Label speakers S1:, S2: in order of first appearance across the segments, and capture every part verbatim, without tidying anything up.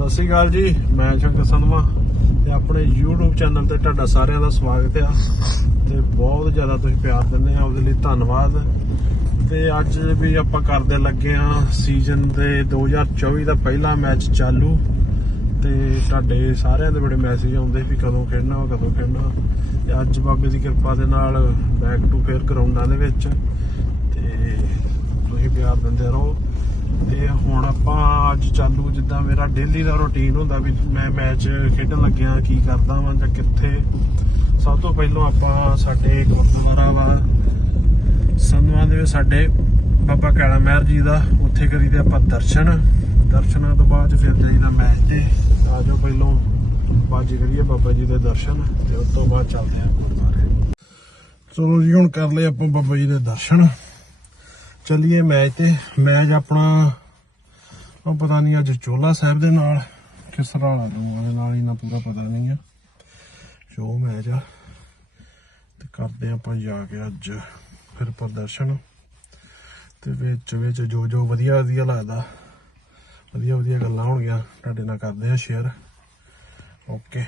S1: सत श्री अकाल जी, मैं शंकर संधवा ते अपने यूट्यूब चैनल ते तुहाडा सारिਆਂ ਦਾ स्वागत है ते बहुत ज़्यादा तुसीं प्यार दिंदे आ ਉਹਦੇ ਲਈ ਧੰਨਵਾਦ। ਤੇ ਅੱਜ ਵੀ ਆਪਾਂ ਕਰਦੇ ਲੱਗੇ ਆ ਸੀਜ਼ਨ ਦੇ दो हज़ार चौबीस ਦਾ ਪਹਿਲਾ ਮੈਚ ਚਾਲੂ ਤੇ ਤੁਹਾਡੇ ਸਾਰਿਆਂ ਦੇ ਬੜੇ ਮੈਸੇਜ ਆਉਂਦੇ ਵੀ ਕਦੋਂ ਖੇਡਣਾ ਵਾ ਕਦੋਂ ਖੇਡਣਾ ਤੇ ਅੱਜ ਬਾਬੇ ਦੀ ਕਿਰਪਾ ਦੇ ਨਾਲ ਬੈਕ ਟੂ ਫੇਅਰ ਗਰਾਊਂਡਾਂ ਦੇ ਵਿੱਚ ਤੇ ਤੁਸੀਂ ਪਿਆਰ ਦਿੰਦੇ ਰਹੋ। ਤੇ ਹੁਣ ਆਪਾਂ ਅੱਜ ਚਾਲੂ ਜਿੱਦਾਂ ਮੇਰਾ ਡੇਲੀ ਦਾ ਰੂਟੀਨ ਹੁੰਦਾ ਵੀ ਮੈਂ ਮੈਚ ਖੇਡਣ ਲੱਗਿਆ ਕੀ ਕਰਦਾ ਵਾਂ ਜਾਂ ਕਿੱਥੇ। ਸਭ ਤੋਂ ਪਹਿਲਾਂ ਆਪਾਂ ਸਾਡੇ ਗੁਰਦੁਆਰਾ ਵਾ ਸੰਧਵਾਂ ਦੇ ਸਾਡੇ ਬਾਬਾ ਕਾਲਾ ਮਹਿਰ ਜੀ ਦਾ ਉੱਥੇ ਕਰੀਦੇ ਆਪਾਂ ਦਰਸ਼ਨ। ਦਰਸ਼ਨਾਂ ਤੋਂ ਬਾਅਦ ਫਿਰ ਜਾਈਦਾ ਮੈਚ ਤੇ ਆ ਜਾਓ ਪਹਿਲਾਂ ਬਾਜ ਕਰੀਏ ਬਾਬਾ ਜੀ ਦੇ ਦਰਸ਼ਨ ਤੇ ਉਸ ਤੋਂ ਬਾਅਦ ਚੱਲਦੇ ਆ ਗੁਰਦੁਆਰੇ। ਚਲੋ ਜੀ ਹੁਣ ਕਰ ਲਏ ਆਪਾਂ ਬਾਬਾ ਜੀ ਦੇ ਦਰਸ਼ਨ, ਚੱਲੀਏ ਮੈਚ ਤੇ। ਮੈਚ ਆਪਣਾ ਉਹ ਪਤਾ ਨਹੀਂ ਅੱਜ ਚੋਲਾ ਸਾਹਿਬ ਦੇ ਨਾਲ ਕਿ ਸਰਾਲਾ ਦੋਵਾਂ ਦੇ ਨਾਲ ਇਹਨਾਂ ਪੂਰਾ ਪਤਾ ਨਹੀਂ ਆ। ਜੋ ਮੈਚ ਆ ਤੇ ਕਰਦੇ ਆਪਾਂ ਜਾ ਕੇ ਅੱਜ ਫਿਰ ਪ੍ਰਦਰਸ਼ਨ ਤੇ ਵਿੱਚ ਵਿੱਚ ਜੋ ਜੋ ਵਧੀਆ ਵਧੀਆ ਲੱਗਦਾ ਵਧੀਆ ਵਧੀਆ ਗੱਲਾਂ ਹੋਣਗੀਆਂ ਤੁਹਾਡੇ ਨਾਲ ਕਰਦੇ ਆ ਸ਼ੇਅਰ। ਓਕੇ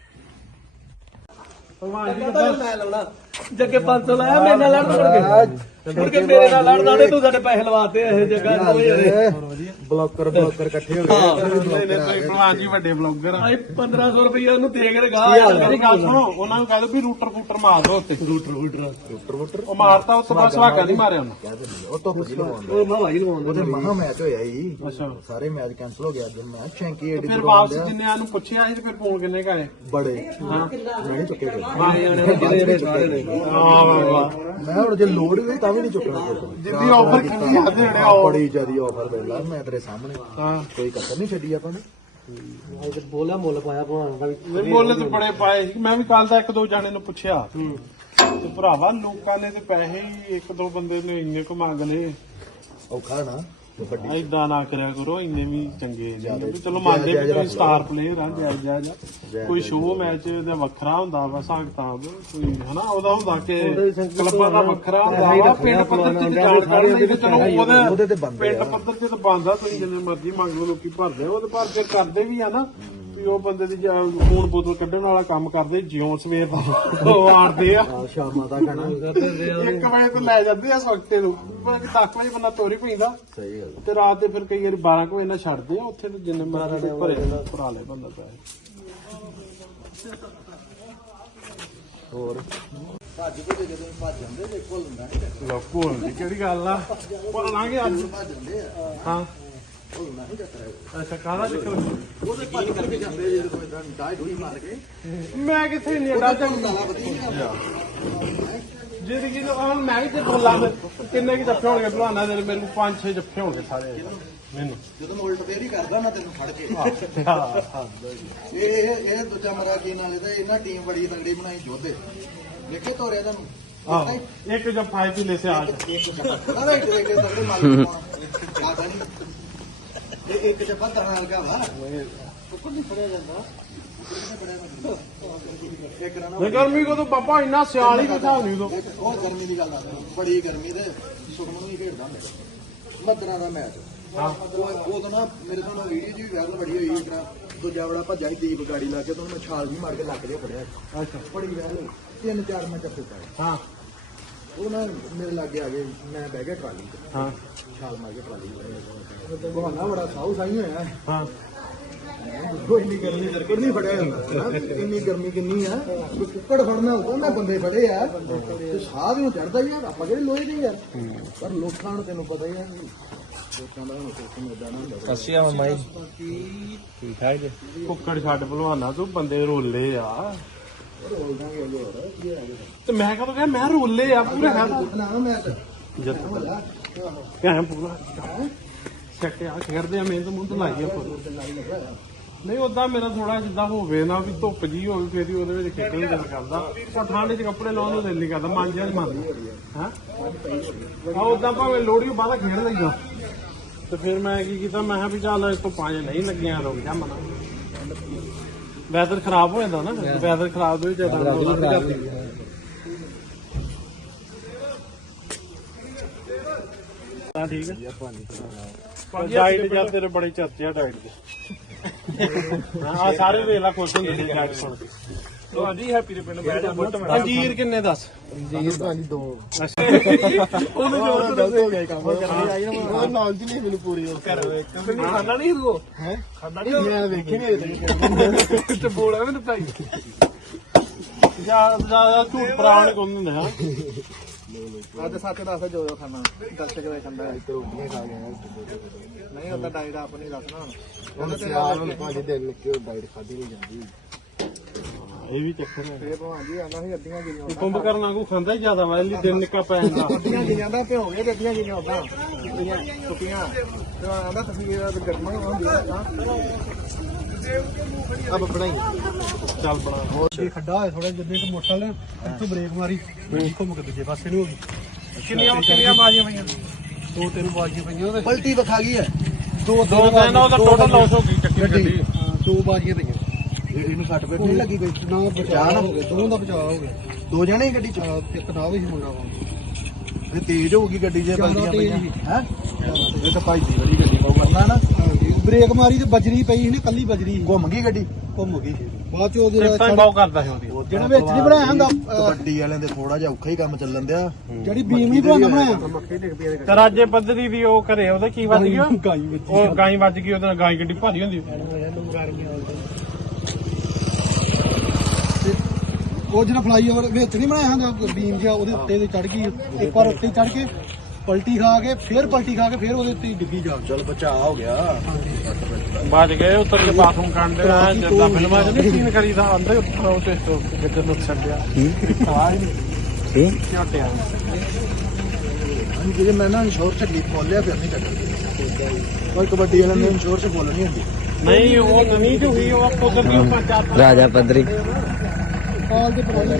S2: ਮੈਂ ਲਾਉਣਾ ਜੱਗੇ ਪੰਜ ਸੌ ਲਾਇਆ ਮੇਰੇ ਨਾਲ ਲੜ ਮੁੜ ਕੇ ਮੁੜ ਕੇ ਮੇਰੇ ਨਾਲ ਲੜਦਾ ਨੇ ਤੂੰ ਸਾਡੇ ਪੈਸੇ ਲਵਾਤੇ ਇਹ ਜੱਗਾ
S3: ਬਲੌਕਰ ਬਲੌਕਰ ਇਕੱਠੇ ਹੋ ਗਏ।
S1: ਭਲਵਾਨ ਜੀ ਵੱਡੇ ਬਲੌਗਰ ਆ।
S2: ਆਏ ਪੰਦਰਾਂ ਸੌ ਰੁਪਏ ਉਹਨੂੰ ਦੇ ਕੇ ਗਾ
S1: ਮੇਰੀ ਗੱਲ ਸੁਣੋ, ਉਹਨਾਂ ਨੂੰ ਕਹਿ ਦੋ ਵੀ ਰੂਟਰ ਫੂਟਰ ਮਾਰ ਦੋ ਉੱਤੇ।
S2: ਰੂਟਰ ਰੂਟਰ
S3: ਰੂਟਰ ਵੂਟਰ
S1: ਉਹ ਮਾਰਤਾ ਉਸ ਤੋਂ ਬਾਅਦ ਸੁਹਾਗਾ ਨਹੀਂ ਮਾਰਿਆ ਉਹਨਾਂ।
S3: ਕਹਿ ਦਿੰਦੇ ਉਹ ਧੁੱਪ ਜੀ ਲਵਾਉਂਦੇ
S2: ਉਹ ਮੈਂ ਲਾਈ ਲਵਾਉਂਦਾ
S3: ਉਹਦੇ ਮਹਾ ਮੈਚ ਹੋਇਆ ਸੀ।
S1: ਅੱਛਾ
S3: ਸਾਰੇ ਮੈਚ ਕੈਂਸਲ ਹੋ ਗਿਆ ਅੱਜ ਮੈਚ ਛੈਂਕੀ ਏਡੀ
S1: ਫਿਰ ਵਾਪਸ ਜਿੰਨੇ ਆ ਨੂੰ ਪੁੱਛਿਆ ਸੀ ਤੇ ਫਿਰ ਫੋਨ ਕਿੰਨੇ ਕਰੇ
S3: ਬੜੇ ਮੈਂ ਨਹੀਂ ਚੁੱਕੇ ਫਿਰ
S2: ਜਿਹੜੇ ਸਾਰੇ ਨੇ
S3: ਮੈਂ ਹੁਣ ਜੇ ਲੋਡ ਵੀ ਤਾਂ ਵੀ ਨਹੀਂ ਚੁੱਕਣਾ
S1: ਜਿੱਦੀ ਆਫਰ ਕਿੰਨੀ ਜਾਂਦੇ ਹੋਣੇ ਆ ਉਹ।
S3: ਬੜੀ ਜ਼ਿਆਦੀ ਆਫਰ ਪੈਂਦਾ ਮੈਂ ਤੇਰੇ ਸਾਹਮਣੇ
S1: ਹਾਂ
S3: ਕੋਈ ਕਸਰ ਨਹੀਂ ਛੱਡੀ ਆਪਾਂ ਨੇ।
S2: ਬੋਲਿਆ ਮੁੱਲ ਪਾਇਆ ਭਾਣਾ
S1: ਨਹੀਂ ਬੋਲੇ ਤੇ ਬੜੇ ਪਾਏ ਸੀ। ਮੈਂ ਵੀ ਕੱਲ ਦਾ ਇੱਕ ਦੋ ਜਾਣੇ ਨੂੰ ਪੁੱਛਿਆ ਤੇ ਭਰਾਵਾ ਲੋਕਾਂ ਨੇ ਤੇ ਪੈਸੇ ਹੀ ਇੱਕ ਦੋ ਬੰਦੇ ਨੇ ਇੰਨੇ ਕੁ ਮੰਗ ਲਏ।
S3: ਔਖਾ ਨਾ ਤੇ ਵੱਡੀ
S1: ਏਦਾਂ ਨਾ ਕਰਿਆ ਕਰੋ, ਇੰਨੇ ਵੀ ਚੰਗੇ ਨਹੀਂ। ਵੀ ਚਲੋ ਮੰਨਦੇ ਵੀ ਤੁਸੀਂ ਸਟਾਰ ਪਲੇਅਰ ਆ, ਜਾਇਜ਼ ਜਾਇਜ਼ ਕੋਈ ਸ਼ੋਅ ਮੈਚ ਦਾ ਵੱਖਰਾ ਹੁੰਦਾ ਵਾ ਹਿਸਾਬ ਕਿਤਾਬ ਕੋਈ ਹਨਾ ਉਹਦਾ ਹੁੰਦਾ ਕਿ ਕਲੱਬਾਂ ਦਾ ਵੱਖਰਾ ਹੁੰਦਾ ਵਾ। ਪਿੰਡ ਪੱਧਰ ਤੇ ਜਾਣ ਕਰਦੇ ਤੇ ਚਲੋ ਉਹਦੇ ਪਿੰਡ ਪੱਧਰ ਤੇ ਤਾਂ ਬਣਦਾ ਤੁਸੀਂ ਜਿੰਨੇ ਮਰਜ਼ੀ ਮੰਗ ਲਓ ਲੋਕੀ ਭਰਦੇ ਉਹਦੇ ਪਰ ਫਿਰ ਕਰਦੇ ਵੀ ਆ ਨਾ ਵੀ ਉਹ ਬੰਦੇ ਦੀ ਖੂਨ ਬੋਤਲ ਕੱਢਣ ਵਾਲਾ ਕੰਮ ਕਰਦੇ ਜਿਉਂ ਸਵੇਰ ਦਾ ਉਹ ਆੜਦੇ ਆ
S3: ਸ਼ਾਮਾਂ ਦਾ ਖਾਣਾ
S1: ਇੱਕ ਵਜੇ ਤੋਂ ਲੈ ਜਾਂਦੇ ਆ ਸਵਖਤੇ ਨੂੰ ਦਸ ਵਜੇ ਬੰਦਾ ਤੋਰੀ ਪੈਂਦਾ
S3: ਸਹੀ ਗੱਲ
S1: ਤੇ ਰਾਤ ਦੇ ਫਿਰ ਕਈ ਵਾਰੀ ਬਾਰਾਂ ਕੁ ਵਜੇ ਨਾਲ ਛੱਡਦੇ ਆ ਉੱਥੇ ਤੇ ਜਿੰਨੇ ਮਰਜ਼ੀ ਭਰੇ ਭਰਾ ਲੈ ਬੰਦਾ ਪੈਸੇ।
S3: ਹੋਰ ਭੱਜ ਭੁੱਜ ਜਦੋਂ ਭੱਜ ਜਾਂਦੇ ਤੇ ਕੋਲ ਹੁੰਦਾ ਨਹੀਂ
S1: ਲੋਕੋ ਹੁੰਦੀ ਕਿਹੜੀ ਗੱਲ ਆ ਭੁੱਲਾਂਗੇ ਅੱਜ
S3: ਭੱਜ ਜਾਂਦੇ ਆ
S1: ਹਾਂ
S3: ਭੁੱਲਣਾ ਨਹੀਂ ਚੱਕਰ
S1: ਅੱਛਾ ਕਾਹਦਾ ਚੱਕਰ
S3: ਉਹਦੇ ਭੱਜ ਕਰਕੇ ਜਾਂਦੇ ਜਦੋਂ ਇਦਾਂ ਡਾਈ ਡੂਈ ਮਾਰ ਕੇ
S1: ਮੈਂ ਕਿੱਥੇ ਨਹੀਂ ਅੱਡਾ ਚੱਲ
S3: ਨਾਲਾ ਵਧੀਆ
S1: ਜਿਹਦੀ ਕਿ ਹੁਣ ਮੈਂ ਵੀ ਤੇ ਬੋਲਾਂ ਕਿੰਨੇ ਕੀ ਜੱਫੇ ਹੋਣਗੇ ਭਲਵਾਨਾਂ ਦੇ ਮੇਰੇ ਕੋਲ ਪੰਜ ਛੇ ਜੱਫੇ ਹੋਣਗੇ ਸਾਰੇ ਮੈਨੂੰ
S3: ਜਦੋਂ ਮੈਂ ਉਲਟ ਫੇਰ ਹੀ ਕਰਦਾ ਮੈਂ ਤੈਨੂੰ ਫੜ ਕੇ ਇਹ ਇਹ ਦੂਜਾ ਮਰਾ ਕੀ ਨਾਲੇ ਤੇ ਇਹਨਾਂ ਟੀਮ ਬੜੀ ਤਗੜੀ ਬਣਾਈ ਜੋਧੇ ਦੇਖੇ ਤੋਰਿਆ ਤੁਹਾਨੂੰ
S1: ਆਹ ਇੱਕ ਜੱਫਾ ਹੀ ਲੈ ਸੇ ਆਜ
S3: ਪਤਾ ਇੱਕ ਇੱਕ ਤਗੜੇ ਮਾਲ ਪਤਾ ਨਹੀਂ ਇਹ ਇੱਕ ਜੱਫਾ ਕਰਨ ਹਲਕਾ ਵਾ ਉੱਪਰ ਨਹੀਂ ਫੜਿਆ ਜਾਂਦਾ ਇੱਕ ਰਣਾ
S1: ਗਰਮੀ ਕੋ ਤਾਂ ਪਾਪਾ ਇੰਨਾ ਸਿਆਲ ਹੀ ਬਿਠਾ ਨਹੀਂ ਉਦੋਂ
S3: ਉਹ ਗਰਮੀ ਦੀ ਗੱਲ ਆ ਬੜੀ ਗਰਮੀ ਤੇ ਸੁਖਮਨ ਨੂੰ ਹੀ ਖੇਡਦਾ ਹੁੰਦਾ ਮੱਦਰਾਂ ਦਾ ਮੈਚ ਹਾਂ ਉਹ ਤਾਂ ਨਾ ਮੇਰੇ ਤੋਂ ਵੀਡੀਓ ਜੀ ਵਾਇਰਲ ਬੜੀ ਹੋਈ ਇੱਕ ਦੂਜਾ ਬੜਾ ਭੱਜਾ ਸੀ ਦੀਪ ਗਾੜੀ ਲਾ ਕੇ ਤਾਂ ਮੈਂ ਛਾਲ ਵੀ ਮਾਰ ਕੇ ਲੱਗ ਰਿਹਾ ਫੜਿਆ ਅੱਛਾ ਬੜੀ ਵਾਇਰਲ ਤਿੰਨ ਚਾਰ ਮੈਂ ਚੱਪੇ ਪਾਏ
S1: ਹਾਂ
S3: ਉਹ ਨਾ ਮੇਰੇ ਲਾਗੇ ਆ ਗਏ ਮੈਂ ਬਹਿ ਗਿਆ ਟਰਾਲੀ ਤੇ
S1: ਹਾਂ
S3: ਛਾਲ ਮਾਰ ਕੇ ਟਰਾਲੀ ਬਹਾਨਾ ਬੜਾ ਸਾਊ ਸਾਈ ਹੋਇਆ
S1: ਹਾਂ
S3: ਕੋਈ ਇੰਨੀ ਗਰਮੀ ਸਰਕਟ ਨਹੀਂ ਫੜਿਆ ਜਾਂਦਾ ਇੰਨੀ ਗਰਮੀ ਕਿੰਨੀ ਆ ਕੋਈ ਕੁੱਕੜ ਫੜਨਾ ਹੋਊਗਾ ਮੈਂ ਬੰਦੇ ਫੜੇ ਆ ਤੇ ਸਾਹ ਵੀ ਚੜਦਾ ਹੀ ਆ ਆਪਾਂ ਕਿਹੜੇ ਲੋਹੇ ਦੇ ਯਾਰ ਪਰ ਲੋਕਾਂ ਨੂੰ ਤੈਨੂੰ ਪਤਾ ਹੀ ਆ ਲੋਕਾਂ ਦਾ ਹੁਣ ਸਿਸਟਮ ਇਦਾਂ ਨਾ ਹੁੰਦਾ
S2: ਕਸੀਆ ਮਾਈ ਠੀਕ ਠਾਕ ਜੀ
S1: ਕੁੱਕੜ ਛੱਡ ਭਲਵਾਨਾ ਤੂੰ ਬੰਦੇ ਰੋਲੇ ਆ
S3: ਰੋਲ ਦਾਂਗੇ ਅਜੇ ਹੋਰ ਕੀ ਆ
S1: ਤੇ ਮੈਂ ਕਦੋਂ ਕਿਹਾ ਮੈਂ ਰੋਲੇ ਆ ਪੂਰੇ ਹੈ
S3: ਨਾ ਮੈਂ
S1: ਜਦ ਕਿਆ ਪੂਰਾ ਚੱਕੇ ਆ ਖੇਡਦੇ ਆ ਮਿਹਨਤ ਮੁੰਤ ਲਾਈ ਆ ਨਹੀਂ ਉਦਾਂ ਮੇਰਾ ਥੋੜਾ ਜਿੱਦਾਂ ਹੋਵੇ ਨਾ ਵੀ ਧੁੱਪ ਜੀ ਹੋਵੇ ਫੇਰ ਹੀ ਉਹਦੇ ਵਿੱਚ ਖੇਡਣ ਨੂੰ ਦਿਲ ਕਰਦਾ ਪਰ ਠੰਡ 'ਚ ਕੱਪੜੇ ਲਾਉਣ ਨੂੰ ਦਿਲ ਨਹੀਂ ਕਰਦਾ ਮਨ ਜਿਹਾ ਨਹੀਂ ਮੰਨਦਾ ਹਾਂ ਆ ਉਦਾਂ ਭਾਵੇਂ ਲੋਹੜੀ ਬਾਅਦ ਖੇਡ ਲਈਓ ਤੇ ਫਿਰ ਮੈਂ ਕੀ ਕੀਤਾ ਮੈਂ ਕਿਹਾ ਵੀ ਚੱਲ ਇਸ ਤੋਂ ਪੰਜ ਨਹੀਂ ਲੱਗੀਆਂ ਰੁਕ ਜਾ ਮਨਾ ਵੈਦਰ ਖਰਾਬ ਹੋ ਜਾਂਦਾ ਨਾ ਵੈਦਰ ਖਰਾਬ ਦੇ ਵਿੱਚ ਜਿਆਦਾ ਠੀਕ ਹੈ ਡਾਈਟ ਜਾਂ ਤੇਰੇ ਬੜੇ ਚਰਚੇ ਆ ਡਾਈਟ ਦੇ ਆ ਸਾਰੇ ਵੇਲਾ ਖੁਸ਼ ਹੁੰਦੇ ਸੀ ਜੱਟ ਸੁਣ ਕੇ
S2: ਹਾਂਜੀ ਹੈਪੀ ਦੇ ਪਿੰਡ ਬੈਠ ਬੁੱਟ
S1: ਅੰਜੀਰ ਕਿੰਨੇ ਦੱਸ
S3: ਜੀ ਭਾਜੀ ਦੋ
S2: ਉਹਨੂੰ ਜੋਰ
S3: ਗਲਤ ਹੋ ਗਿਆ ਕੰਮ ਉਹ ਨੌਲੇਜ ਨਹੀਂ ਮੈਨੂੰ ਪੂਰੀ ਉਹ ਕਰ
S2: ਖਾਣਾ ਨਹੀਂ ਉਹ
S3: ਹੈ
S2: ਖਾਣਾ ਨਹੀਂ
S3: ਮੈਂ ਵੇਖੀ ਨਹੀਂ
S2: ਤੇ ਬੋਲਾ ਮੈਨੂੰ ਭਾਈ
S1: ਜਿਆਦਾ ਜਿਆਦਾ ਝੂਠ ਪ੍ਰਾਣ ਕੋਲ ਹੁੰਦੇ ਹਾਂ
S3: ਅੱਜ ਸੱਚ ਦੱਸ ਜੋ ਜੋ ਖਾਣਾ ਦਰਸ਼ਕ ਵੇ ਖਾਂਦਾ ਇੱਕ ਰੋਟੀਆਂ ਖਾ ਗਿਆ ਨਹੀਂ ਉਹਦਾ ਡਾਈਟ ਆਪ ਨਹੀਂ ਦੱਸਣਾ ਉਹਦੇ ਤੇ ਯਾਰ ਭਾਜੀ ਦਿਨ ਨਿੱਕੇ ਡਾਈਟ ਖਾਦੀ ਨਹੀਂ ਜਾਂਦੀ
S1: ਇਹ ਵੀ ਚੱਕਰ ਹੈ
S3: ਫੇਰ ਭਾਜੀ ਆਂਦਾ ਸੀ ਅੱਧੀਆਂ ਗਿਰੀਆਂ
S1: ਕੁੰਭ ਕਰਨਾ ਕੋ ਖਾਂਦਾ ਹੀ ਜ਼ਿਆਦਾ ਵਾ ਲਈ ਦਿਨ ਨਿੱਕਾ ਪੈ ਜਾਂਦਾ
S3: ਅੱਧੀਆਂ ਗਿਰੀਆਂ ਦਾ ਭਿਓ ਗਏ ਅੱਧੀਆਂ ਗਿਰੀਆਂ ਉਦਾਂ ਟੁੱਟੀਆਂ ਟੁੱਟੀਆਂ ਤੇ ਆਂਦਾ ਤਸਵੀਰ ਦਾ ਗਰਮਾ ਹੀ ਹੁੰਦੀ ਹੈ ਅਬ ਬਣਾਈ
S1: ਚੱਲ ਬਣਾ
S3: ਹੋਰ ਖੱਡਾ ਹੋਇਆ ਥੋੜਾ ਜਿੱਦੇ ਕਿ ਮੋਟਰਸਾਈਕਲ ਇੱਥੋਂ ਬ੍ਰੇਕ ਮਾਰੀ ਘੁੰਮ ਕੇ ਦੂਜੇ ਪਾਸੇ ਨੂੰ ਹੋ ਗਈ
S1: ਕਿੰਨੀਆਂ ਕਿੰਨੀਆਂ ਬਾਜੀਆਂ ਪਈਆਂ
S3: ਦੋ ਤਿੰਨ ਬਾਜੀਆਂ ਪਈਆਂ ਉਹਦੇ ਪਲਟੀ ਵਿਖਾ ਗਈ ਹੈ ਦੋ
S1: ਦੋ ਦਿਨ ਉਹਦਾ ਟੋਟਲ ਲਾਸ ਹੋ ਗਈ ਚੱਕੀ ਗੱਡੀ
S3: ਦੋ ਬਾਜੀਆਂ ਪਈਆਂ ਇਹਨੂੰ ਕੱਟ ਪੇਟ ਨਹੀਂ ਲੱਗੀ ਕੋਈ ਨਾ ਬਚਾਅ ਨਾ ਹੋ ਗਿਆ ਦੋਵਾਂ ਦਾ ਬਚਾਅ ਹੋ ਗਿਆ ਦੋ ਜਣੇ ਹੀ ਗੱਡੀ ਚ ਇੱਕ ਨਾ ਵੀ ਸੀ ਮੁੰਡਾ ਵਾ ਤੇ ਤੇਜ਼ ਹੋ ਗਈ ਗੱਡੀ ਜੇ ਬਲਦੀਆਂ ਪਈਆਂ ਹੈ ਇਹ ਤਾਂ ਭਾਈ ਦੀ ਬੜੀ ਗੱਡੀ ਪਾਉ ਕਰਨਾ ਨਾ ਬ੍ਰੇਕ ਮਾਰੀ ਤੇ ਬਜਰੀ ਪਈ ਸੀ ਨਾ ਕੱਲੀ ਬਜਰੀ ਘੁੰਮ ਗਈ ਗੱਡੀ ਘੁੰਮ ਗਈ ਬਾਅਦ ਚ ਉਹਦੇ
S1: ਤਾਂ ਹੀ ਬਹੁਤ ਕਰਦਾ ਸੀ ਉਹਦੀ
S3: ਜਿਹੜਾ ਵਿੱਚ ਨਹੀਂ ਬਣਾਇਆ ਹੁੰਦਾ ਕਬੱਡੀ ਵਾਲਿਆਂ ਦੇ ਥੋੜਾ ਜਿਹਾ ਔਖਾ ਹੀ ਕੰਮ ਚੱਲਣ ਦਿਆ ਜਿਹੜੀ ਬੀਮ ਨਹੀਂ ਬਣਾਉਂਦਾ ਬਣਾਇਆ
S1: ਤੇ ਰਾਜੇ ਪੱਧਰੀ ਦੀ ਉਹ ਘਰੇ ਉਹਦੇ ਕੀ ਵੱਜ ਗਿਆ
S3: ਗਾਈ ਵਿੱਚ
S1: ਉਹ ਗਾਈ ਵੱਜ ਗਈ ਉਹਦੇ ਨਾਲ ਗਾਈ ਗੱਡੀ ਭਾਰੀ ਹੁੰਦੀ
S3: ਉਹ ਜਿਹੜਾ ਫਲਾਈਓਵਰ ਵਿੱਚ ਨਹੀਂ ਬਣਾਇਆ ਹੁੰਦਾ ਬੀਮ ਜਿਹਾ ਉਹਦੇ ਉੱਤੇ ਤੇ ਚੜ ਗਈ ਇੱਕ ਵਾਰ ਉੱਤੇ ਚੜ ਕੇ ਪਲਟੀ ਖਾ ਕੇ ਫੇਰ ਪਲਟੀ ਖਾ ਕੇ ਫੇਰ ਉਹਦੇ ਉੱਤੇ ਡਿੱਗੀ ਜਾ ਚਲ ਬਚਾਅ ਹੋ ਗਿਆ
S1: ਵੱਜ ਗਏ ਉੱਤਰ ਕੇ ਬਾਥਰੂਮ ਕਰਨ ਦੇ ਜਿੱਦਾਂ ਫਿਲਮਾਂ 'ਚ ਨਹੀਂ ਸੀਨ ਕਰੀਦਾ ਆਂਦੇ ਉੱਪਰ ਉਹ ਤੇ ਗੱਜਰ ਨੂੰ ਛੱਡਿਆ ਆ ਹੀ ਨਹੀਂ ਝਟਿਆ
S3: ਜਿਹੜੇ ਮੈਂ ਨਾ ਇੰਸ਼ੋਰ ਛੱਡੀ ਖੋਲਿਆ ਫਿਰ ਨਹੀਂ ਕੱਢਿਆ ਕੋਈ ਕਬੱਡੀ ਵਾਲਿਆਂ ਨੇ ਇੰਸ਼ੋਰ ਚ ਬੋਲ ਨਹੀਂ ਹੁੰਦੀ
S1: ਨਹੀਂ ਉਹ ਨਵੀਂ ਜੋ ਹੋਈ ਉਹ ਉਧਰ ਦੀ ਉਹ ਪੰਜ ਚਾਰ
S4: ਰਾਜਾ ਪੱਧਰੀ
S3: ਕਾਲ ਦੇ ਪਰਵਾਲੇ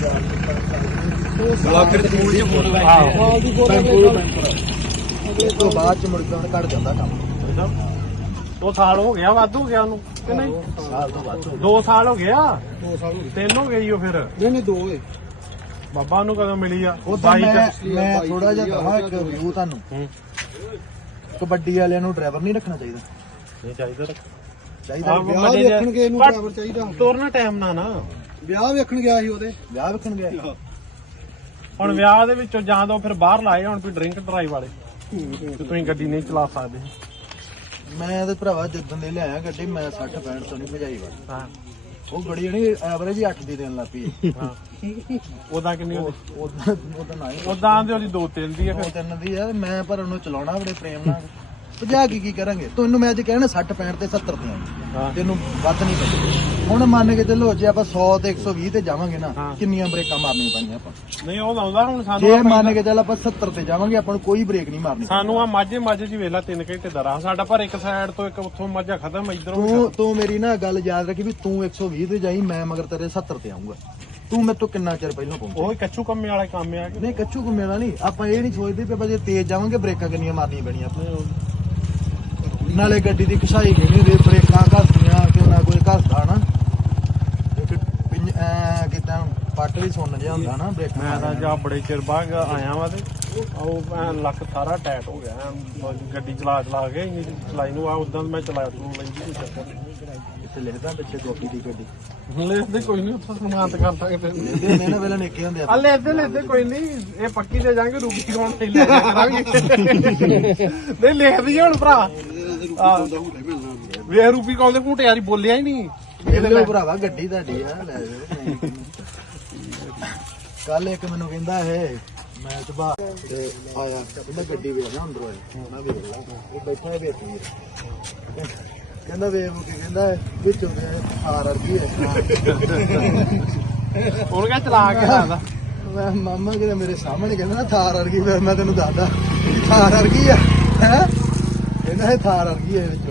S1: ਬਲਾਕਰ ਦੇ ਸਕੂਲ 'ਚ ਫੋਟੋ ਆਹ
S3: ਕਾਲ ਦੀ ਬੋਲ ਅਗਲੇ ਤੋਂ ਬਾਅਦ ਚ ਮੁੜ ਕੇ ਉਹਨੇ ਕੱਢ ਜਾਂਦਾ ਕੰਮ
S1: ਦੋ ਸਾਲ ਹੋ ਗਿਆ ਵੱਧ ਹੋ ਗਿਆ ਉਹਨੂੰ ਕਿ ਨਹੀਂ
S3: ਸਾਲ ਤੋਂ ਬਾਅਦ
S1: ਦੋ ਸਾਲ ਹੋ ਗਿਆ
S3: ਦੋ ਸਾਲ ਹੋ ਗਏ
S1: ਤਿੰਨ ਹੋ ਗਈ ਉਹ ਫਿਰ
S3: ਨਹੀਂ ਨਹੀਂ ਦੋ ਹੋਏ
S1: ਬਾਬਾ ਨੂੰ ਕਦੋਂ ਮਿਲੀ ਆ
S3: ਉਹ ਤਾਂ ਮੈਂ ਮੈਂ ਥੋੜਾ ਜਿਹਾ ਦਵਾਂ ਇੱਕ ਰਿਵਿਊ ਤੁਹਾਨੂੰ ਕਬੱਡੀ ਵਾਲਿਆਂ ਨੂੰ ਡਰਾਈਵਰ ਨਹੀਂ ਰੱਖਣਾ ਚਾਹੀਦਾ
S1: ਨਹੀਂ ਚਾਹੀਦਾ
S3: ਚਾਹੀਦਾ
S1: ਆਹ
S3: ਵਿਆਹ
S1: ਬੰਦੇ
S3: ਵੇਖਣ ਗਏ ਇਹਨੂੰ
S1: ਪਰ-
S3: ਡਰਾਈਵਰ ਚਾਹੀਦਾ
S1: ਤੁਰਨਾ ਟਾਈਮ ਨਾ ਨਾ
S3: ਵਿਆਹ ਵੇਖਣ ਗਿਆ ਸੀ ਉਹਦੇ ਵਿਆਹ ਵੇਖਣ ਗਿਆ ਸੀ।
S1: ਹੁਣ ਵਿਆਹ ਦੇ ਵਿੱਚੋਂ ਜਾਂ ਤਾਂ ਉਹ ਫਿਰ ਬਾਹਰ ਲਾਏ ਹੁਣ ਵੀ ਡਰਿੰਕ ਡਰਾਈਵ ਵਾਲੇ ਤੇ ਤੁਸੀਂ ਗੱਡੀ ਨਹੀਂ ਚਲਾ ਸਕਦੇ
S3: ਮੈਂ ਤੇ ਭਰਾਵਾ ਜਦੋਂ ਦੇ ਲਿਆਇਆ ਗੱਡੀ ਮੈਂ ਸੱਠ ਪੈਂਹਠ ਤੋਂ ਨਹੀਂ ਭਜਾਈ ਵਾਲੀ
S1: ਹਾਂ
S3: ਉਹ ਗੱਡੀ ਜਿਹੜੀ ਐਵਰੇਜ ਹੀ ਅੱਠ ਦੀ ਦੇਣ ਲੱਗ ਪਈ
S1: ਹਾਂ ਉਹਦਾ ਕਿੰਨੀ ਹੁੰਦੀ
S3: ਉਦੋਂ ਉਦੋਂ ਨਾ ਹੀ
S1: ਉਦਾਂ ਆਂਦੇ ਉਹਦੀ ਦੋ ਤਿੰਨ ਦੀ ਆ
S3: ਦੋ
S1: ਫਿਰ
S3: ਤਿੰਨ ਦੀ ਆ ਮੈਂ ਪਰ ਉਹਨੂੰ ਚਲਾਉਣਾ ਬੜੇ ਪ੍ਰੇਮ ਨਾਲ ਭਜਾ ਕੇ ਕੀ ਕਰਾਂਗੇ ਤੈਨੂੰ ਮੈਂ ਅੱਜ ਕਹਿਣਾ ਸੱਠ ਪੈਂਹਠ ਤੇ ਸੱਤਰ ਦੀਆਂ
S1: ਹਾਂ
S3: ਤੈਨੂੰ ਵੱਧ ਨਹੀਂ ਪਈ ਹੁਣ ਮੰਨ ਕੇ ਚੱਲੋ ਜੇ ਆਪਾਂ ਸੌ ਤੇ ਇੱਕ ਸੌ ਵੀਹ ਤੇ ਜਾਵਾਂਗੇ ਨਾ
S1: ਹਾਂ।
S3: ਕਿੰਨੀਆਂ ਬ੍ਰੇਕਾਂ ਮਾਰਨੀਆਂ ਪੈਣੀਆਂ ਆਪਾਂ
S1: ਨਹੀਂ ਉਹ ਲਾਉਂਦਾ ਹੁਣ
S3: ਜੇ
S1: ਸਾਨੂੰ
S3: ਮੰਨ ਕੇ ਚੱਲ ਆਪਾਂ ਸੱਤਰ ਤੇ ਜਾਵਾਂਗੇ ਆਪਾਂ ਨੂੰ ਕੋਈ ਬ੍ਰੇਕ ਨਹੀਂ ਮਾਰਨੀ
S1: ਸਾਨੂੰ ਆ ਮਾਝੇ ਮਾਝੇ ਚ ਵੇਲਾ ਤਿੰਨ ਘੰਟੇ ਦਾ ਰਾਹ ਸਾਡਾ ਪਰ ਇੱਕ ਸਾਈਡ ਤੋਂ ਇੱਕ ਉੱਥੋਂ ਮਾਝਾ ਖਤਮ ਇਧਰੋਂ
S3: ਤੂੰ ਤੂੰ ਮੇਰੀ ਨਾ ਗੱਲ ਯਾਦ ਰੱਖੀ ਵੀ ਤੂੰ ਇੱਕ ਸੌ ਵੀਹ ਤੇ ਜਾਈ ਮੈਂ ਮਗਰ ਤੇਰੇ ਸੱਤਰ ਤੇ ਆਉਂਗਾ ਤੂੰ ਮੇਰੇ ਤੋਂ ਕਿੰਨਾ ਚਿਰ ਪਹਿਲਾਂ ਪਹੁੰਚਿਆ
S1: ਉਹ ਹੀ ਕੱਚੂ ਕੰਮੇ ਵਾਲੇ ਕੰਮ ਆ ਕਿ
S3: ਨਹੀਂ ਕੱਚੂ ਘੁੰਮੇ ਵਾਲਾ ਨਹੀਂ ਆਪਾਂ ਇਹ ਨਹੀਂ ਸੋਚਦੇ ਵੀ ਆਪਾਂ ਜੇ ਤੇਜ਼ ਜਾਵਾਂਗੇ ਬ੍ਰੇਕਾਂ ਕਿੰਨੀਆਂ ਮਾਰਨੀਆਂ ਪੈਣੀਆਂ ਆਪਾਂ ਨਾਲੇ ਗੱਡੀ ਦੀ ਘਸਾਈ ਕਿਹੜੀ ਰੇ ਬ੍ਰੇਕਾਂ ਘਸਦੀਆਂ ਕਿ ਨਾ ਕੋਈ ਘਸਦਾ ਨਾ ਇੱਕ ਪਿੰਜ ਐ ਕਿਦਾਂ ਪੱਟ ਵੀ ਸੁੰਨ ਜਿਹਾ ਹੁੰਦਾ ਨਾ ਬ੍ਰੇਕਾਂ
S1: ਮੈਂ ਤਾਂ ਜਾ ਬੜੇ ਚਿਰ ਬਾਅਦ ਆਇਆ ਵਾ ਤੇ ਉਹ ਐਂ ਲੱਕ ਸਾਰਾ ਟਾਈਟ ਹੋ ਗਿਆ ਐਂ ਗੱਡੀ ਚਲਾ ਚਲਾ ਕੇ ਇੰਨੀ ਚਲਾਈ ਨੂੰ ਆ ਉਦਾਂ ਮੈਂ ਚਲਾਇਆ ਤੂੰ ਲੈਂਦੀ ਕੋਈ ਚੱਕਰ ਨਹੀਂ
S3: ਇੱਥੇ ਲਿਖਦਾ ਪਿੱਛੇ ਗੋਪੀ ਦੀ ਗੱਡੀ
S1: ਲੈਦੇ ਕੋਈ ਨਹੀਂ ਉੱਥੋਂ ਸਨਮਾਨਤ ਕਰ ਦਾਂਗੇ ਫਿਰ
S3: ਇਹਦੇ ਮੈਂ ਨਾ ਵੇਲੇ ਨਿੱਕੇ ਹੁੰਦੇ
S1: ਆ ਲੈਦੇ ਲੈਦੇ ਕੋਈ ਨਹੀਂ ਇਹ ਪੱਕੀ ਤੇ ਜਾਾਂਗੇ ਰੂਪੀ ਕੌਣ ਤੇ ਲੈ ਜਾ ਕਰਾਂਗੇ ਨਹੀਂ ਲਿਖਦੀ ਹੁਣ ਭਰਾ ਵੇ ਰੂਪੀ ਕੌਣ ਦੇ ਘੂਟੇ ਯਾਰੀ ਬੋਲਿਆ ਹੀ ਨਹੀਂ
S3: ਇਹਦੇ ਭਰਾਵਾ ਗੱਡੀ ਤੁਹਾਡੀ ਆ ਲੈ ਜਾਓ ਕੱਲ ਇੱਕ ਮੈਨੂੰ ਕਹਿੰਦਾ ਇਹ ਮੈਂ ਤਬਾ ਤੇ ਆਇਆ ਕਹਿੰਦਾ ਗੱਡੀ ਵੇਖ ਨਾ ਅੰਦਰੋਂ ਆਇਆ ਮੈਂ ਵੇਖ ਲਾ ਉਹ ਬੈਠਾ ਹੈ ਵੇਖ ਕਹਿੰਦਾ ਵੇਖ ਉਹ ਕੀ ਕਹਿੰਦਾ ਵਿੱਚੋਂ ਹਾਰ ਅਰਗੀ ਹੈ
S1: ਉਹਨੂੰ ਕਿਹਾ ਚਲਾ ਕੇ ਲਾਦਾ
S3: ਮੈਂ ਮਾਮਾ ਕਿਤੇ ਮੇਰੇ ਸਾਹਮਣੇ ਕਹਿੰਦਾ ਨਾ ਥਾਰ ਅਰਗੀ ਫਿਰ ਮੈਂ ਤੈਨੂੰ ਦੱਸਦਾ ਥਾਰ ਅਰਗੀ ਆ ਹੈ ਕਹਿੰਦਾ ਇਹ ਥਾਰ ਅਰਗੀ ਹੈ ਵਿੱਚੋਂ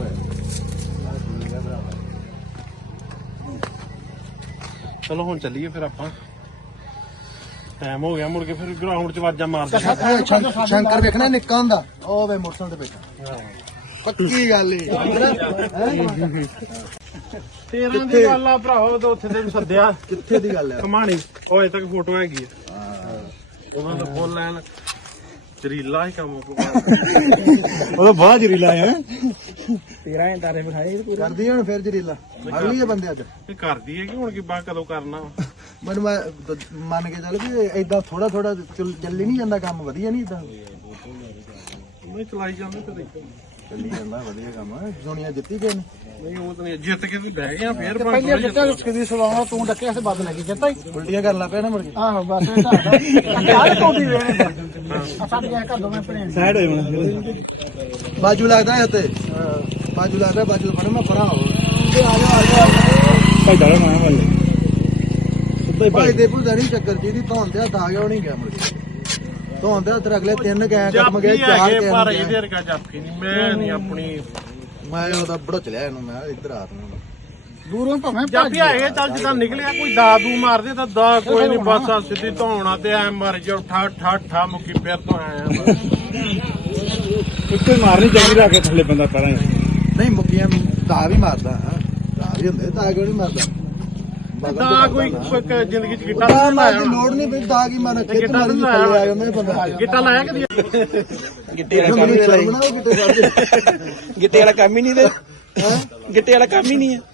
S1: ਚਲੋ ਹੁਣ ਚੱਲੀਏ ਫਿਰ ਆਪਾਂ ਟਾਈਮ ਹੋ ਗਿਆ ਮੁੜ ਕੇ ਫਿਰ ਗਰਾਊਂਡ 'ਚ ਵਾਜਾਂ ਮਾਰਦੇ
S3: ਸ਼ੰਕਰ ਵੇਖਣਾ ਨਿੱਕਾ ਹੁੰਦਾ ਉਹ ਵੇ ਮੋਟਰਸਾਈਕਲ ਤੇ ਬੈਠਾ ਪੱਕੀ ਗੱਲ ਏ
S1: ਤੇਰਾਂ ਦੀ ਗੱਲ ਆ ਭਰਾਓ ਤੇ ਉੱਥੇ ਤੈਨੂੰ ਸੱਦਿਆ
S3: ਕਿੱਥੇ ਦੀ ਗੱਲ ਹੈ
S1: ਕਮਾਣੀ ਉਹ ਅਜੇ ਤੱਕ ਫੋਟੋ ਹੈਗੀ ਆ ਉਹਨਾਂ ਦਾ ਫੋਨ ਲੈਣ ਜ਼ਰੀਲਾ ਹੀ ਕੰਮ
S3: ਉਹਦਾ ਬਾਹਰ ਜ਼ਰੀਲਾ ਹੈ
S2: ਤੇਰਾ ਇੰਟਾਰੇ ਵਿਖਾਏ
S3: ਕਰਦੀ ਹੁਣ ਫਿਰ ਜ਼ਰੀਲਾ ਅਗਲੀ ਹੈ ਬੰਦੇ ਅੱਜ
S1: ਇਹ ਕਰਦੀ ਹੈ ਕਿ ਹੁਣ ਕੀ ਬਾ ਕਦੋਂ ਕਰਨਾ
S3: ਮੈਨੂੰ ਮੈਂ ਦ- ਮੰਨ ਕੇ ਚੱਲ ਵੀ ਏਦਾਂ ਥੋੜਾ ਥੋੜਾ ਚੱਲੀ ਨਹੀਂ ਜਾਂਦਾ ਕੰਮ ਵਧੀਆ ਨਹੀਂ ਏਦਾਂ
S1: ਨਹੀਂ ਚਲਾਈ ਜਾਂਦੇ ਤੇ
S3: ਚੱਲੀ ਜਾਂਦਾ ਵਧੀਆ ਕੰਮ ਦੁਨੀਆ ਜਿੱਤੀ ਗਏ ਨੇ
S1: ਨਹੀਂ ਉਹ ਤਾਂ ਨਹੀਂ ਜਿੱਤ ਕੇ ਵੀ ਬਹਿ ਗਿਆ ਫੇਰ
S2: ਪਹਿਲੇ ਜਿੱਤਾ ਕਿਦੀ ਸਵਾਵਾ ਤੂੰ ਡੱਕਿਆ ਸੇ ਬਦ ਲੱਗੀ ਜਿੱਤਾ ਹੀ
S3: ਉਲਟੀਆਂ ਕਰਨ ਲੱਗ ਪਿਆ ਨਾ ਮੁੜ ਕੇ
S2: ਆਹੋ ਬਸ ਇਹ ਤਾਂ ਯਾਰ ਕੋਦੀ ਵੇਣੇ ਆ ਸੱਟ ਗਿਆ ਕਰ ਦੋ ਮੈਂ ਭਣੇ
S3: ਸਾਈਡ ਹੋਏ ਹੁਣ ਬਾਜੂ ਲੱਗਦਾ ਹੈ ਤੇ ਬਾਜੂ ਲੱਗਦਾ ਬਾਜੂ ਫੜ ਮੈਂ ਪਰਾਂ ਹੋ ਆ ਜਾ ਆ ਜਾ ਭਾਈ ਡਾਲਾ ਨਾ ਵੱਲ ਸਿੱਧਾ ਭਾਈ ਦੇ ਭੁੱਲ ਨਹੀਂ ਚੱਕਰ ਜੀ ਦੀ ਧੌਣ ਤੇ ਹੱਥ ਆ ਗਿਆ ਉਹ ਨਹੀਂ ਗਿਆ ਮੁੜ ਕੇ ਧੌਣ ਤੇ ਹੱਥ ਅਗਲੇ ਤਿੰਨ ਗਏ ਕੰਮ ਗਏ ਚਾਰ
S1: ਹੈਗੇ ਪਰ
S3: ਤੇ
S1: ਇਹਦੇ ਵਰਗਾ ਜਾਫੀ ਨਹੀਂ ਮੈਂ ਨਹੀਂ ਆਪਣੀ
S3: ਮੈਂ ਉਹਦਾ ਬੜੋ ਚਲਿਆ ਇਹਨੂੰ ਮੈਂ ਇੱਧਰ ਆ ਰਿਹਾ
S2: ਦੂਰੋਂ ਭਾਵੇਂ
S1: ਜਾਫੀ ਹੈਗੇ ਚੱਲ ਜਿੱਦਾਂ ਨਿਕਲਿਆ ਕੋਈ ਦਾਦੂ ਮਾਰਦੇ ਤਾਂ ਦਾ ਕੋਈ ਨਹੀਂ ਬਸ ਆ ਸਿੱਧੀ ਧੌਣਾ ਤੇ ਐ ਮਰ ਜਾ ਠਾ ਠਾ ਠਾ ਮੁੱਕੀ ਫੇਰ ਤੋਂ ਆਇਆ
S3: ਉੱਤੇ ਮਾਰਨੀ ਚਾਹੀਦੀ ਰੱਖ ਕੇ ਥੱਲੇ ਬੰਦਾ ਪਰਾਂ ਨਹੀਂ ਮੁੱਕੀਆਂ ਦਾ ਵੀ ਮਾਰਦਾ ਹਾਂ ਦਾ ਵੀ ਹੁੰਦੇ ਦਾ ਕਿਉਂ ਨਹੀਂ ਮਾਰਦਾ
S1: ਦਾ ਕੋਈ ਕੋਈ ਜ਼ਿੰਦਗੀ ਚ ਗਿੱਟਾ
S3: ਦਾ
S1: ਨਹੀਂ
S3: ਮਾਰ ਦੀ
S1: ਲਾਇਆ
S3: ਲੋੜ ਨਹੀਂ ਪਈ ਦਾ ਕੀ ਮਾਰ ਖੇਤ
S1: ਗਿੱਟਾ
S3: ਮਾਰੀ
S1: ਨਹੀਂ
S3: ਥੱਲੇ ਆ
S1: ਲਾਇਆ
S3: ਜਾਂਦੇ ਬੰਦਾ
S1: ਗਿੱਟਾ ਲਾਇਆ ਕਦੀ
S2: ਗਿੱਟੇ ਵਾਲਾ ਕੰਮ ਹੀ ਨਹੀਂ
S3: ਬਣਾਓ ਕਿਤੇ ਕਰਦੇ
S2: ਗਿੱਟੇ ਵਾਲਾ ਕੰਮ ਹੀ ਨਹੀਂ ਤੇ ਗਿੱਟੇ ਵਾਲਾ ਕੰਮ ਹੀ ਨਹੀਂ ਹੈ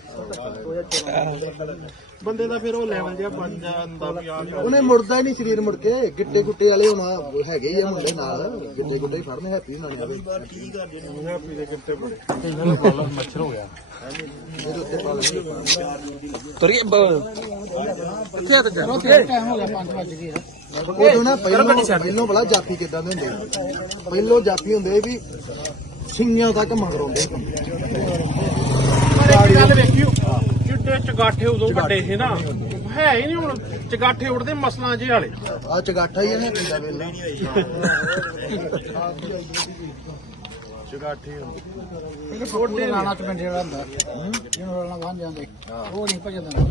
S1: ਬੰਦੇ ਦਾ ਫਿਰ ਉਹ ਲੈਵਲ ਜਿਹਾ ਬਣ ਜਾਂਦਾ ਵੀ ਆ ਗਿਆ
S3: ਉਹਨੇ ਮੁੜਦਾ ਹੀ ਨਹੀਂ ਸਰੀਰ ਮੁੜ ਕੇ ਗਿੱਟੇ ਗੁੱਟੇ ਵਾਲੇ ਹੁਣ ਹੈਗੇ ਹੀ ਆ ਮੁੰਡੇ ਨਾਲ ਗਿੱਟੇ ਗੁੱਟੇ ਹੀ ਫੜਨੇ ਹੈਪੀ ਨਾਲ ਆਵੇ
S1: ਹੈਪੀ ਦੇ ਗਿੱਟੇ ਬੜੇ ਇਹਨਾਂ ਦਾ ਪ੍ਰੋਬਲਮ ਮੱਛਰ ਹੋ ਗਿਆ
S3: ਇਹਦੇ ਉੱਤੇ ਪਾ ਲੈਂਦੇ
S2: ਤੁਰੀ ਕਿੱਥੇ ਤੇ ਜਾ ਟਾਈਮ ਹੋ ਗਿਆ ਪੰਜ ਵੱਜ ਗਏ
S3: ਉਦੋਂ ਨਾ ਪਹਿਲੋਂ ਪਹਿਲੋਂ ਬੜਾ ਜਾਫੀ ਕਿੱਦਾਂ ਦੇ ਹੁੰਦੇ ਪਹਿਲੋਂ ਜਾਫੀ ਹੁੰਦੇ ਵੀ ਸਿੰਘਾਂ ਤੱਕ ਮਗਰ ਆਉਂਦੇ
S1: ਪਰ ਇੱਕ ਗੱਲ ਵੇਖਿਓ ਚਿੱਟੇ ਚਗਾਠੇ ਉਦੋਂ ਵੱਡੇ ਸੀ ਨਾ ਹੈ ਹੀ ਨਹੀਂ ਹੁਣ ਚਗਾਠੇ ਉੱਡਦੇ ਮਸਲਾਂ ਜਿਹੇ ਵਾਲੇ
S3: ਆ ਚਗਾਠਾ ਹੀ ਇਹਨੇ ਪੀਂਦਾ ਵੇਲੇ ਚਗਾਠੇ ਹੁੰਦੇ
S2: ਇਹ ਛੋਟੇ ਰਾਣਾ ਚ ਪਿੰਡੇ ਵਾਲਾ ਹੁੰਦਾ ਜਿਹਨੂੰ ਰੋਣਾ ਵਾਂ ਜਾਂਦੇ ਉਹ ਨਹੀਂ ਭਜਦਾ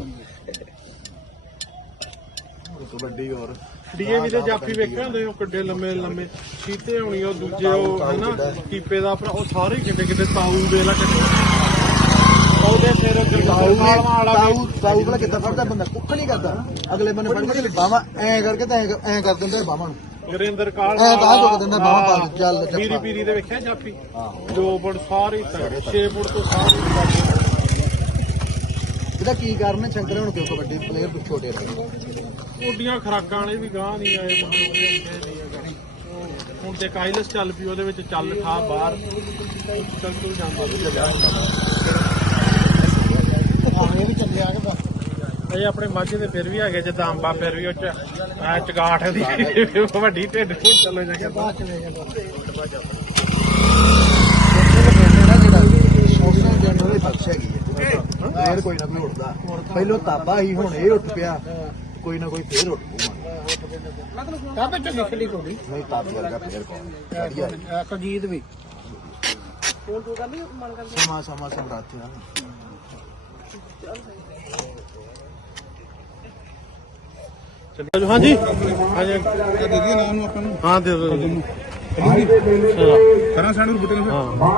S3: ਕਬੱਡੀ ਹੋਰ
S1: ਡੀਏਵੀ ਦੇ ਜਾਫੀ ਵੇਖਿਆ ਹੁੰਦੇ ਉਹ ਕਿੱਡੇ ਲੰਮੇ ਲੰਮੇ ਸੀਤੇ ਹੋਣੀ ਉਹ ਦੂਜੇ ਉਹ ਹਨਾ ਕੀਪੇ ਦਾ ਭਰਾ ਉਹ ਸਾਰੇ ਕਿੱਡੇ ਕਿੱਡੇ ਤਾਊ ਦੇ ਲਾ ਕਿੱਡੇ ਉਹਦੇ ਸਿਰ
S3: ਤਾਊ
S1: ਗਰਦਾਂ ਵਾਲਾ
S3: ਤਾਊ ਤਾਊ ਵਾਲਾ ਕਿੱਦਾਂ ਫੜਦਾ ਬੰਦਾ ਕੁੱਖ ਨਹੀਂ ਕਰਦਾ ਅਗਲੇ ਬੰਨੇ ਫੜ ਕੇ ਬਾਵਾ ਐ ਕਰਕੇ ਤਾਂ ਐ ਕਰ ਦਿੰਦਾ ਬਾਵਾ ਨੂੰ
S1: ਗੁਰਿੰਦਰ ਕਾਲ
S3: ਐ ਤਾਂ ਚੁੱਕ ਦਿੰਦਾ ਬਾਵਾ ਪਾ ਚੱਲ
S1: ਪੀਰੀ ਪੀਰੀ ਦੇ ਵੇਖਿਆ ਜਾਫੀ ਦੋ ਫੁੱਟ ਸਾਰੇ ਛੇ ਫੁੱਟ ਤੋਂ ਸਾਰੇ
S3: ਇਹਦਾ ਕੀ ਕਾਰਨ ਹੈ ਸ਼ੰਕਰ ਹੁਣ ਕਿਉਂ ਕਬੱਡੀ ਪਲੇਅਰ ਛੋਟੇ ਰਹੇ
S1: ਉਹਦੀਆਂ ਖਰਾਕਾਂ ਵਾਲੇ ਵੀ ਗਾਂ ਨਹੀਂ ਆਏ ਹੁਣ ਤੇ ਕਾਇਲਸ ਚੱਲ ਪਈ ਉਹਦੇ ਵਿੱਚ ਚੱਲ ਖਾ ਬਾਹਰ ਚੱਲ ਚੱਲ ਜਾਂਦਾ
S2: ਇਹ ਵੀ ਚੱਲਿਆ ਕਿ
S1: ਇਹ ਆਪਣੇ ਮਾਝੇ ਦੇ ਫਿਰ ਵੀ ਹੈਗੇ ਜਿੱਦਾਂ ਅੰਬਾ ਫਿਰ ਵੀ ਉਹ ਚ ਐ ਚਗਾਠ ਦੀ ਵੱਡੀ ਢਿੱਡ ਨੂੰ ਚੱਲੋ ਜਾ ਕੇ
S2: ਬਾਅਦ ਚ ਵੇਖ
S3: ਸੋਸ਼ਲ ਜਨਰਲ ਦੀ ਬਖਸ਼ ਹੈਗੀ ਹੈ ਫੇਰ ਕੋਈ ਨਾ ਕੋਈ ਉੱਠਦਾ ਪਹਿਲੋਂ ਤਾਬਾ ਹੀ ਹੁਣ ਇਹ ਉੱਠ ਪਿਆ ਕੋਈ ਨਾ ਕੋਈ ਫੇਰ ਉੱਠ ਪਊਗਾ
S2: ਕਾਹਦੇ ਚ ਖੇਲੀ ਕੋਈ
S3: ਨਹੀਂ ਤਾਬੇ ਵਰਗਾ ਫੇਰ ਕੌਣ ਵਧੀਆ
S2: ਕਜੀਤ ਵੀ
S3: ਸਮਾ ਸਮਾ ਸਮਰਾਥ ਆ
S1: ਚਲੋ ਹਾਂਜੀ ਹਾਂਜੀ
S3: ਦੇ ਦੇ ਨਾਮ ਨੂੰ ਆਪਾਂ ਨੂੰ
S1: ਹਾਂ ਦੇ ਦੋ
S3: ਕਰਾਂ ਸਾਨੂੰ ਬੁੱਟੇ ਨੂੰ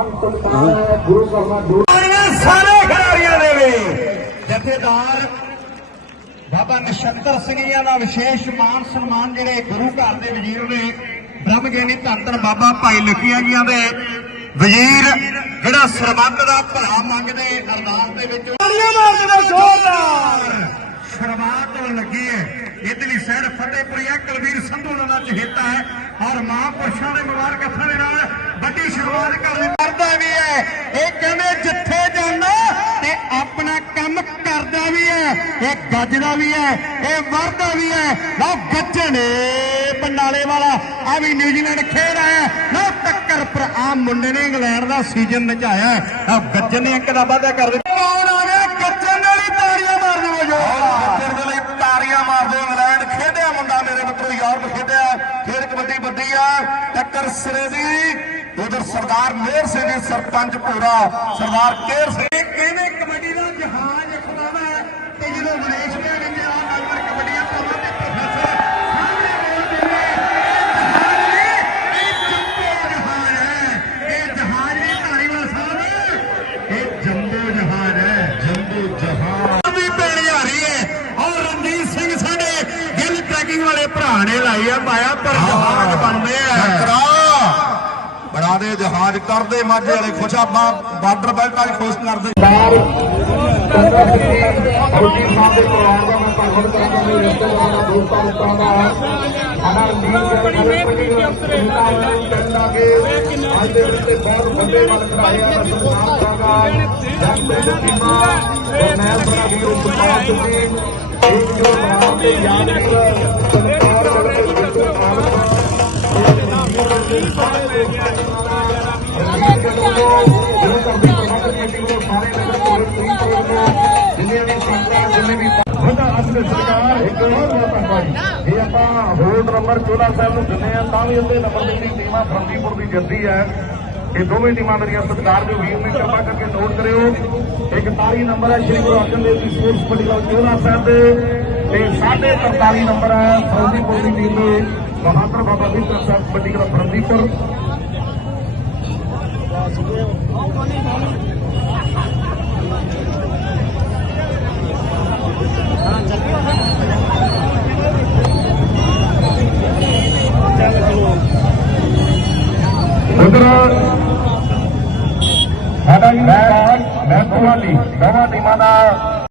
S4: ਸਾਰੇ ਖਿਡਾਰੀਆਂ ਦੇ ਵੀ ਜਥੇਦਾਰ ਬਾਬਾ ਨਛੱਤਰ ਸਿੰਘ ਜੀ ਦਾ ਵਿਸ਼ੇਸ਼ ਮਾਨ ਸਨਮਾਨ ਜਿਹੜੇ ਗੁਰੂ ਘਰ ਦੇ ਵਜ਼ੀਰ ਨੇ ਬ੍ਰਹਮ ਗਿਆਨੀ ਧੰਨ ਧੰਨ ਬਾਬਾ ਭਾਈ ਲਖੀਆਂ ਜੀਆਂ ਦੇ ਵਜ਼ੀਰ ਜਿਹੜਾ ਸਰਬੱਤ ਦਾ ਭਲਾ ਮੰਗਦੇ ਅਰਦਾਸ ਦੇ ਵਿੱਚ ਤਾਲੀਆਂ ਮਾਰਦੇ ਨੇ ਜ਼ੋਰਦਾਰ ਸ਼ੁਰੂਆਤ ਹੋਣ ਲੱਗੀ ਹੈ ਇਧਰਲੀ ਸਾਈਡ ਫਤਿਹਪੁਰੀਆ ਕੁਲਵੀਰ ਸੰਧੂ ਦਾ ਚਹੇਤਾ ਹੈ ਔਰ ਮਹਾਂਪੁਰਸ਼ਾਂ ਦੇ ਮੁਬਾਰਕ ਹੱਥਾਂ ਦੇ ਨਾਲ ਵੱਡੀ ਸ਼ੁਰੂਆਤ ਕਰਨ ਕਰਦਾ ਵੀ ਹੈ ਇਹ ਕਹਿੰਦੇ ਜਿੱਥੇ ਜਾਂਦਾ ਤੇ ਆਪਣਾ ਕੰਮ ਕਰਦਾ ਵੀ ਹੈ ਇਹ ਗੱਜਦਾ ਵੀ ਹੈ ਇਹ ਵਰਦਾ ਵੀ ਹੈ ਲਓ ਗੱਜਣੇ ਪੰਡਾਲੇ ਵਾਲਾ ਆ ਵੀ ਨਿਊਜ਼ੀਲੈਂਡ ਖੇਡ ਆਇਆ ਲਓ ਟੱਕਰ ਪਰ ਆ ਮੁੰਡੇ ਨੇ ਇੰਗਲੈਂਡ ਦਾ ਸੀਜ਼ਨ ਨਚਾਇਆ ਆ ਗੱਜਣ ਨੇ ਇੱਕ ਦਾ ਵਾਅਦਾ ਕਰ ਦਿੱਤਾ ਕੌਣ ਆ ਗਿਆ ਗੱਜਣ ਨਾਲ ਹੀ ਤਾੜੀਆਂ ਮਾਰ ਦਿਓ ਜੋ ਗੱਜਣ ਦੇ ਲਈ ਤਾੜੀਆਂ ਮਾਰ ਦਿਓ ਇੰਗਲੈਂਡ ਖੇਡਿਆ ਮੁੰਡਾ ਮੇਰੇ ਮਿੱਤਰੋ ਯੂਰਪ ਖੇਡਿਆ ਖੇਡ ਕਬੱਡੀ ਵੱਡੀ ਆ ਟੱਕਰ ਸਿਰੇ ਦੀ ਉਧਰ ਸਰਦਾਰ ਮੇਹਰ ਸਿੰਘ ਜੀ ਸਰਪੰਚ ਪੂਰਾ ਸਰਦਾਰ ਕੇਰ ਸਿੰਘ ਕਹਿੰਦੇ ਕਬੱਡੀ ਦਾ ਜਹਾਜ਼ ਖੁਦਾਵਾ ਤੇ ਜਦੋਂ ਵਿਦੇਸ਼ ਦੇ ਵਿੱਚ ਆ ਨੰਬਰ ਕਬੱਡੀਆਂ ਪਾਉਂਦੇ ਤੇ ਪ੍ਰੋਫੈਸਰ ਸਾਹਮਣੇ ਬੋਲ ਦਿੰਦੇ ਇਹ ਜੰਬੋ ਜਹਾਜ਼ ਹੈ ਇਹ ਜਹਾਜ਼ ਨਹੀਂ ਧਾਰੀਵਾਲ ਸਾਹਿਬ ਇਹ ਜੰਬੋ ਜਹਾਜ਼ ਹੈ ਜੰਬੋ ਜਹਾਜ਼ ਵੀ ਪੈਣ ਜਾ ਰਹੀ ਹੈ ਔਰ ਰਣਜੀਤ ਸਿੰਘ ਸਾਡੇ ਗਿੱਲ ਟਰੈਕਿੰਗ ਵਾਲੇ ਭਰਾ ਨੇ ਲਾਈ ਆ ਪਾਇਆ ਪਰ ਜਹਾਜ਼ ਬਣਦੇ ਆ ਜਿਆਦੇ ਜਹਾਜ਼ ਕਰਦੇ ਮਾਝੇ ਵਾਲੇ ਖੁਸ਼ਾਬਾਂ ਬਾਰਡਰ ਬੈਲਟਾਂ 'ਚ ਖੁਸ਼ ਕਰਦੇ ਫੌਜੀ ਸਾਹਿਬ ਦੇ ਪਰਿਵਾਰ ਦਾ ਮੈਂ ਧੰਨਵਾਦ ਕਰਾਂਗਾ ਮੇਰੇ ਰਿਸ਼ਤੇਦਾਰਾਂ ਦੋਸਤਾਂ ਮਿੱਤਰਾਂ ਦਾ ਸਾਡਾ ਰਣਜੀਤ ਕਹਿੰਦਾ ਕਿ ਅੱਜ ਦੇ ਵਿੱਚ ਬਹੁਤ ਵੱਡੇ ਵੱਲ ਖੜਾਏ ਆ ਸਨਮਾਨ ਕਰਾਂਗਾ ਜੱਟ ਦੇ ਟੀਮਾਂ ਤੇ ਮੈਂ ਬੜਾ ਵੀਰ ਸੁਭਾਸ਼ ਜੀ ਇੱਕ ਜੋ ਨਾਮ ਤੇ ਯਾਦ ਸਰਕਾਰ ਵੱਲੋਂ ਜੇ ਆਪਾਂ ਹੋਲਡ ਨੰਬਰ ਚੌਦਾਂ ਸਾਹਿਬ ਨੂੰ ਦਿੰਦੇ ਆ ਤਾਂ ਵੀ ਉਹਦੇ ਨੰਬਰ ਦੀ ਟੀਮ ਆ ਫਰੰਦੀਪੁਰ ਦੀ ਜਿੱਤਦੀ ਹੈ। ਇਹ ਦੋਵੇਂ ਟੀਮਾਂ ਮੇਰੀਆਂ ਸਤਿਕਾਰ ਦੇ ਵੀਰ ਨੇ ਕਿਰਪਾ ਕਰਕੇ ਨੋਟ ਕਰਿਓ। ਇੱਕ ਤਾਲੀ ਨੰਬਰ ਹੈ ਸ਼੍ਰੀ ਗੁਰੂ ਅਰਜਨ ਦੇਵ ਜੀ ਸਪੋਰਟਸ ਕਬੱਡੀ ਕਲੱਬ ਚੌਦਾਂ ਸਾਹਿਬ ਦੇ ਤੇ ਸਾਢੇ ਤਰਤਾਲੀ ਨੰਬਰ ਹੈ ਫਰੰਦੀਪੁਰ ਦੀ ਟੀਮ ਦੇ ਬਹਾਦਰ ਬਾਬਾ ਵਿਸ਼ਵ ਸਾਹਿਬ ਕਬੱਡੀ ਕਲੱਬ ਫਰੰਦੀਪੁਰ। ਉਧਰ ਸਾਡਾ ਜੀ ਮੈਂ ਮੈਂ ਦੋਵਾਂ ਦੀ ਦੋਵਾਂ ਟੀਮਾਂ ਦਾ